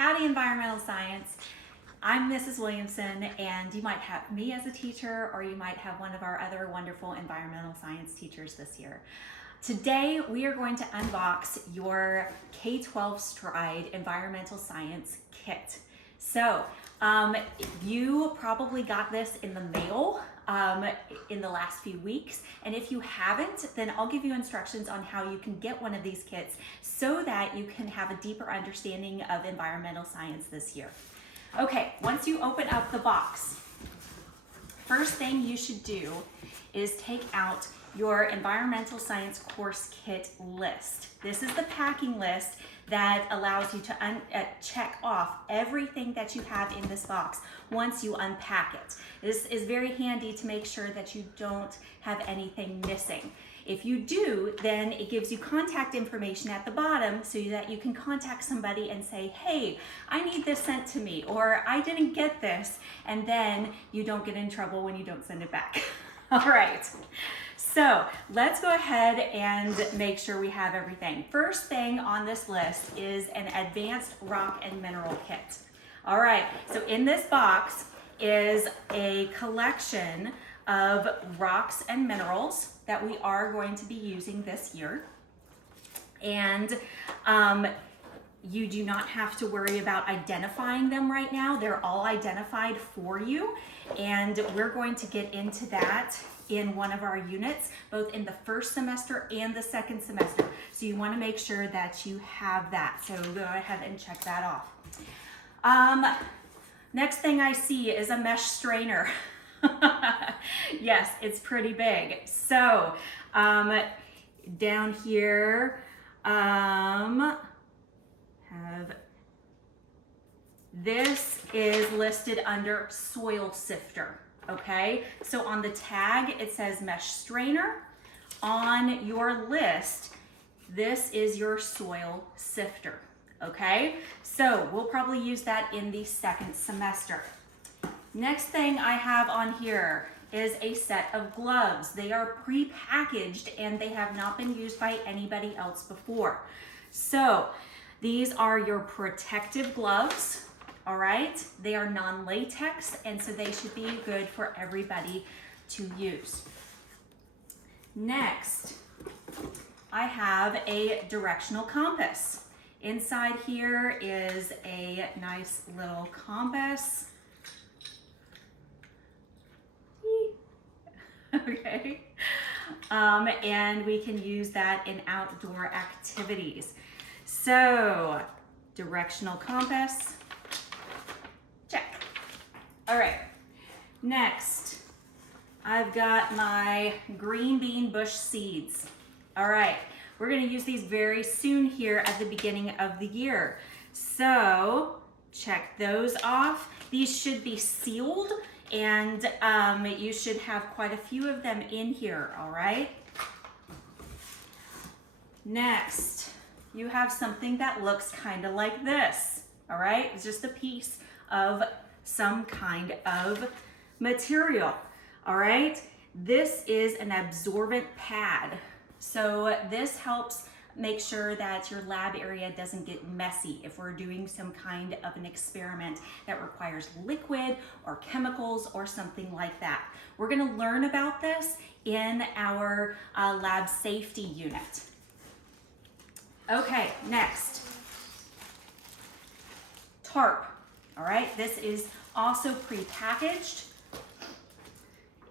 Howdy, environmental science. I'm Mrs. Williamson, and you might have me as a teacher, or you might have one of our other wonderful environmental science teachers this year. Today, we are going to unbox your K-12 Stride Environmental Science Kit. So, you probably got this in the mail in the last few weeks, and if you haven't, then I'll give you instructions on how you can get one of these kits so that you can have a deeper understanding of environmental science this year. Okay, once you open up the box, first thing you should do is take out your environmental science course kit list. This is the packing list that allows you to check off everything that you have in this box once you unpack it. This is very handy to make sure that you don't have anything missing. If you do, then it gives you contact information at the bottom so that you can contact somebody and say, hey, I need this sent to me, or I didn't get this, and then you don't get in trouble when you don't send it back. All right, so let's go ahead and make sure we have everything. First thing on this list is an advanced rock and mineral kit. All right, so in this box is a collection of rocks and minerals that we are going to be using this year. And you do not have to worry about identifying them right now. They're all identified for you. And we're going to get into that in one of our units, both in the first semester and the second semester. So you want to make sure that you have that. So go ahead and check that off. Next thing I see is a mesh strainer. Yes, it's pretty big. So down here, this is listed under soil sifter, okay? So on the tag, it says mesh strainer. On your list, this is your soil sifter, okay? So we'll probably use that in the second semester. Next thing I have on here is a set of gloves. They are pre-packaged and they have not been used by anybody else before. So these are your protective gloves, all right? They are non-latex, and so they should be good for everybody to use. Next, I have a directional compass. Inside here is a nice little compass. Okay, and we can use that in outdoor activities. So, directional compass, check. All right, next, I've got my green bean bush seeds. All right, we're gonna use these very soon here at the beginning of the year. So, check those off. These should be sealed, and you should have quite a few of them in here, all right? Next, you have something that looks kind of like this, all right? It's just a piece of some kind of material, all right? This is an absorbent pad. So this helps make sure that your lab area doesn't get messy if we're doing some kind of an experiment that requires liquid or chemicals or something like that. We're going to learn about this in our lab safety unit. Okay, next, tarp. All right, this is also pre-packaged.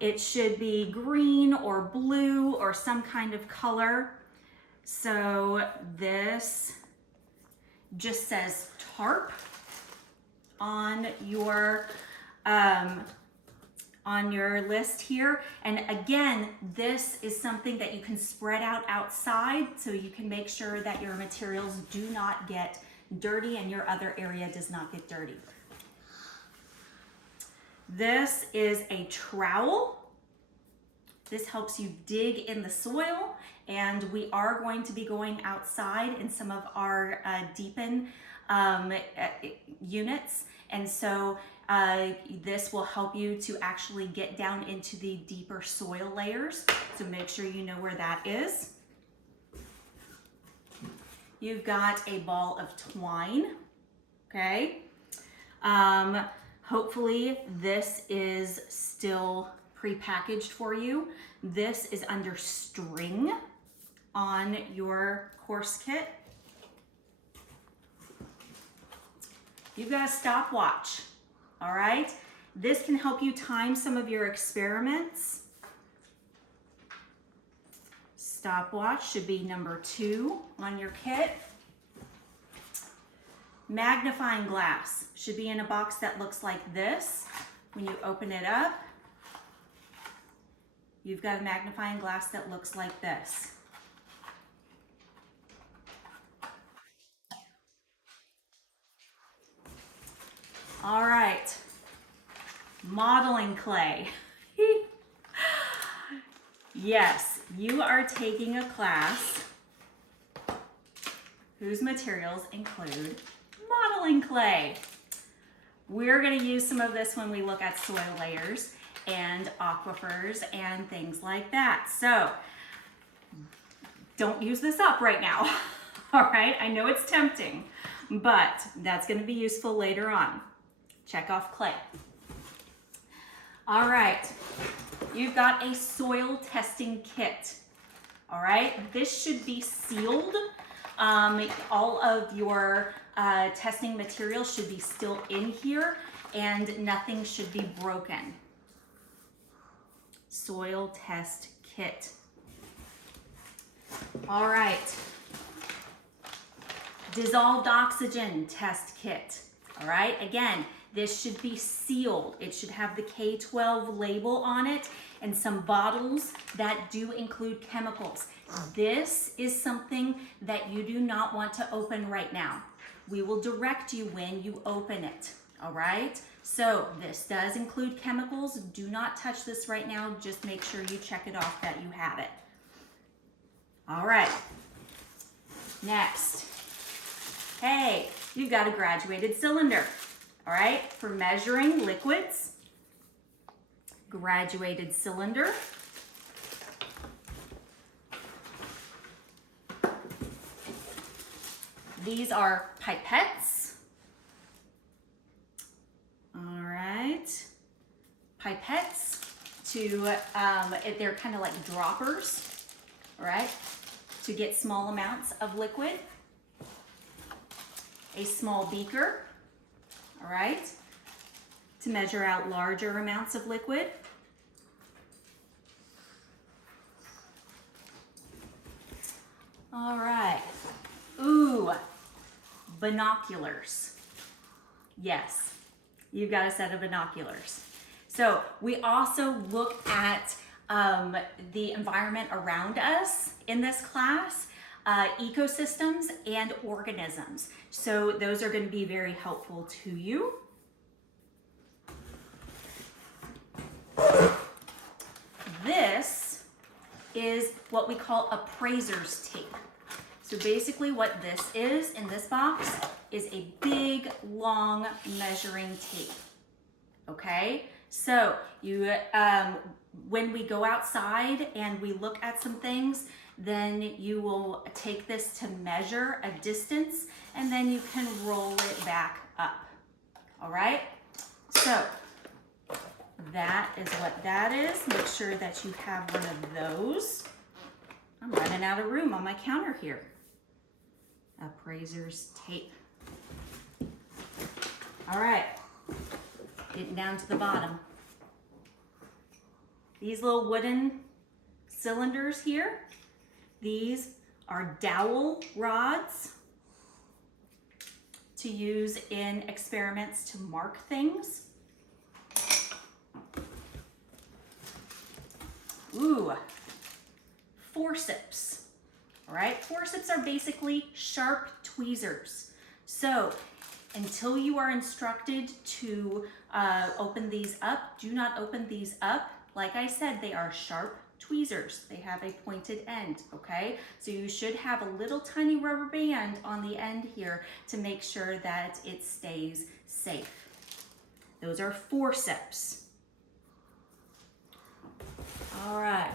It should be green or blue or some kind of color. So this just says tarp on your list here. And again, this is something that you can spread out outside so you can make sure that your materials do not get dirty and your other area does not get dirty. This is a trowel. This helps you dig in the soil, and we are going to be going outside in some of our Deepen units, and so this will help you to actually get down into the deeper soil layers, so make sure you know where that is. You've got a ball of twine. okay? Hopefully this is still pre-packaged for you. This is under string on your course kit. You've got a stopwatch, all right? This can help you time some of your experiments. Stopwatch should be number 2 on your kit. Magnifying glass should be in a box that looks like this. When you open it up, you've got a magnifying glass that looks like this. All right, modeling clay. Yes, you are taking a class whose materials include modeling clay. We're going to use some of this when we look at soil layers and aquifers and things like that. So don't use this up right now. All right, I know it's tempting, but that's going to be useful later on. Check off clay. All right, you've got a soil testing kit. All right, this should be sealed. All of your testing materials should be still in here and nothing should be broken. Soil test kit. All right, dissolved oxygen test kit. All right, again, this should be sealed. It should have the K12 label on it and some bottles that do include chemicals. This is something that you do not want to open right now. We will direct you when you open it, all right? So this does include chemicals. Do not touch this right now. Just make sure you check it off that you have it. All right, next. Hey, you've got a graduated cylinder. All right, for measuring liquids, graduated cylinder. These are pipettes. All right, pipettes they're kind of like droppers, all right, to get small amounts of liquid. A small beaker. All right, to measure out larger amounts of liquid. All right, ooh, binoculars. Yes, you've got a set of binoculars. So we also look at the environment around us in this class, ecosystems and organisms. So those are going to be very helpful to you. This is what we call appraiser's tape. So basically what this is in this box is a big, long measuring tape. Okay? So you, when we go outside and we look at some things, then you will take this to measure a distance and then you can roll it back up. All right? So that is what that is. Make sure that you have one of those. I'm running out of room on my counter here. Appraiser's tape. All right, getting down to the bottom. These little wooden cylinders here, these are dowel rods to use in experiments to mark things. Ooh, forceps. All right, forceps are basically sharp tweezers. So until you are instructed to open these up, do not open these up. Like I said, they are sharp tweezers. They have a pointed end, okay? So you should have a little tiny rubber band on the end here to make sure that it stays safe. Those are forceps. All right.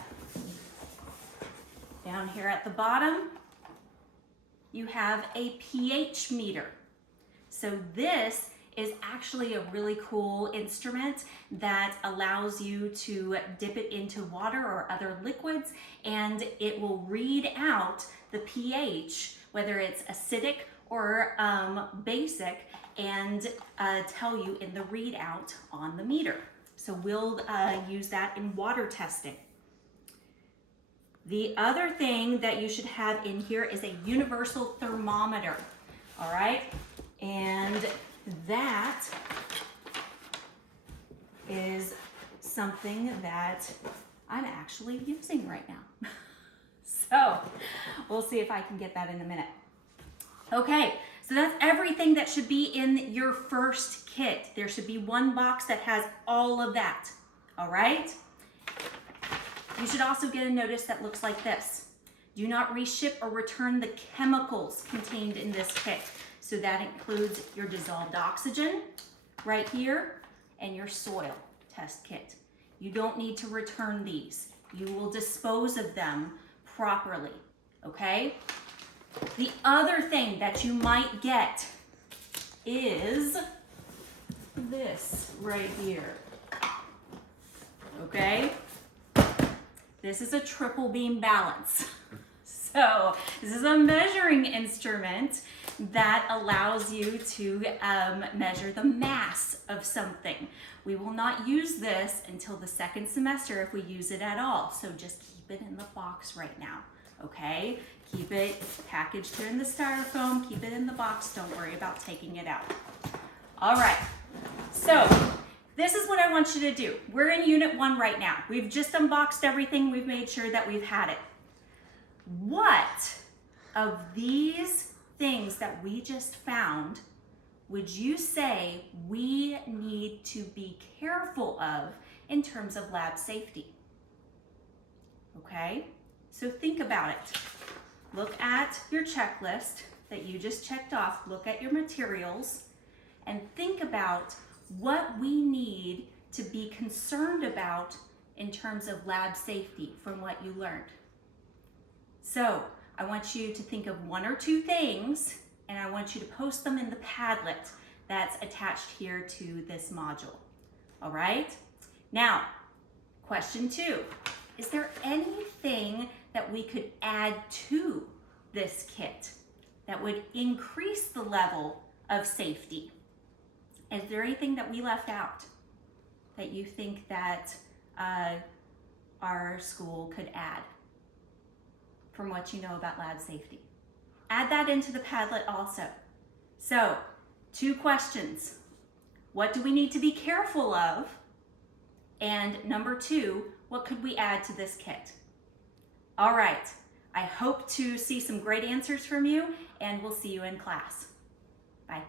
Down here at the bottom, you have a pH meter. So this is actually a really cool instrument that allows you to dip it into water or other liquids, and it will read out the pH, whether it's acidic or basic, and tell you in the readout on the meter. So we'll use that in water testing. The other thing that you should have in here is a universal thermometer, all right? And that is something that I'm actually using right now. So we'll see if I can get that in a minute. Okay, so that's everything that should be in your first kit. There should be one box that has all of that, all right? You should also get a notice that looks like this. Do not reship or return the chemicals contained in this kit. So that includes your dissolved oxygen right here and your soil test kit. You don't need to return these. You will dispose of them properly, okay? The other thing that you might get is this right here, okay? This is a triple beam balance. So this is a measuring instrument that allows you to measure the mass of something. We will not use this until the second semester if we use it at all. So just keep it in the box right now, okay? Keep it packaged here in the styrofoam, keep it in the box, don't worry about taking it out. All right, so this is what I want you to do. We're in Unit 1 right now. We've just unboxed everything. We've made sure that we've had it. What of these things that we just found would you say we need to be careful of in terms of lab safety? Okay, so think about it. Look at your checklist that you just checked off. Look at your materials and think about what we need to be concerned about in terms of lab safety from what you learned. So I want you to think of one or two things, and I want you to post them in the Padlet that's attached here to this module. All right? Now, question 2. Is there anything that we could add to this kit that would increase the level of safety? Is there anything that we left out that you think that our school could add from what you know about lab safety? Add that into the Padlet also. So, 2 questions. What do we need to be careful of? And number 2, what could we add to this kit? All right, I hope to see some great answers from you, and we'll see you in class. Bye.